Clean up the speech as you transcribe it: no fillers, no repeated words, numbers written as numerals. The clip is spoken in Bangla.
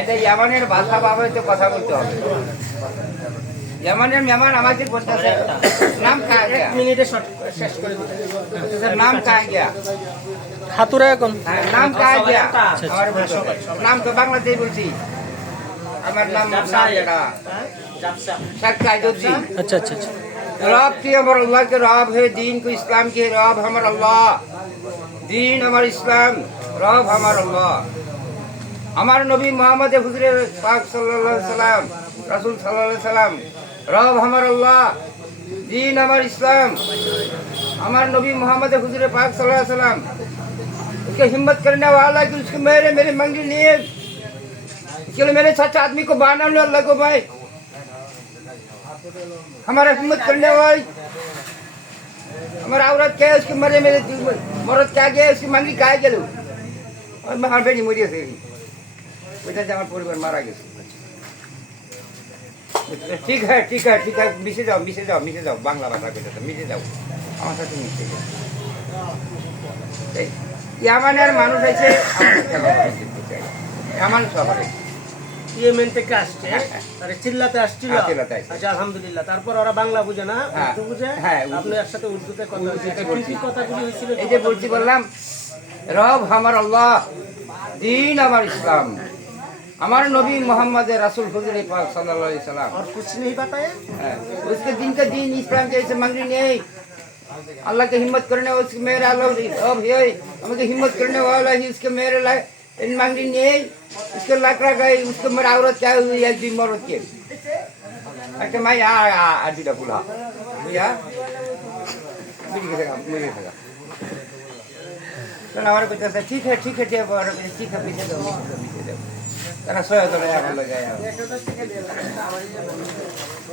এটা ইয়ামানের ভাষা ভাবে তো কথা বলতে হবে। ইয়ামানের মেহমান আমাকে বলতেছে নাম কাহা গয়া, মিনিটে শেষ করে দিন। নাম কাহা গয়া, হাতুরা এখন নাম কাহা গয়া। আমার নাম তো বাংলাতেই বলছি, আমার নাম শেখ সাইদুদ্দিন। আচ্ছা আচ্ছা আচ্ছা रब की हमार अल्लाह के रब है, दीन को इस्लाम के रब हमार अल्लाह, दीन हमार इस्लाम, रब हमार अल्लाह। हमार नबी मोहम्मद हुजूर पाक सल्लल्लाहु अलैहि वसल्लम, रसूल सल्लल्लाहु अलैहि वसल्लम, रब हमार अल्लाह, दीन हमार इस्लाम। हमार नबी मोहम्मद हुजूर पाक सल्लल्लाहु अलैहि वसल्लम, उसके हिम्मत करने वाला कि उसके मेरे मंगी लिए, इसके लिए मेरे सच्चे आदमी को बाना लो अल्लाह को भाई, हमारा हिम्मत करने वाली, हमारा औरत क्या है उसके मरे मेरे मरद क्या गया उसकी मंगी क्या गया और मैं हर बेटी मरिए थे बेटा जब परिवार मारा गया। ठीक है ठीक है ठीक है, मिसे जाओ बांग्ला भाषा कहते मिसे जाओ আমার সাথে মিশে যাও। ইয়ামানের মানুষ আছে ইয়ামান শহরে, ইয়েমেন থেকে আসছে, আরে চিল্লাতে আসছিল। হ্যাঁ, চিল্লাতে আসছে। আচ্ছা আলহামদুলিল্লাহ। তারপর ওরা বাংলা বুঝে না, হ্যাঁ, উর্দু বুঝে। হ্যাঁ, আপনি এর সাথে উর্দুতে কথা বলছেন। উর্দুতে কি বলছি। কি কথাগুলি হয়েছিল? এই যে বলছি বললাম রব আমার আল্লাহ, दीन আমার ইসলাম, हमारे नबी मोहम्मद रसूल हुजूर पाक सल्लल्लाहु अलैहि वसल्लम। और कुछ नहीं बताया? उसके दिन का दिन इस्लाम के ऐसे मंगनी नहीं, अल्लाह की हिम्मत करने वाला उसके मेरे अल्लाह अब है, हमें हिम्मत करने वाला ही उसके मेरे इन मंगनी नहीं, उसके लकड़ा गई उसके मेरा औरत क्या हुई है दिन मरद के अच्छा मैं आदि का बुला भैया मुझे हमारे को जैसा ठीक है ठीक है ठीक है पीछे दो तरह सोया तो लगा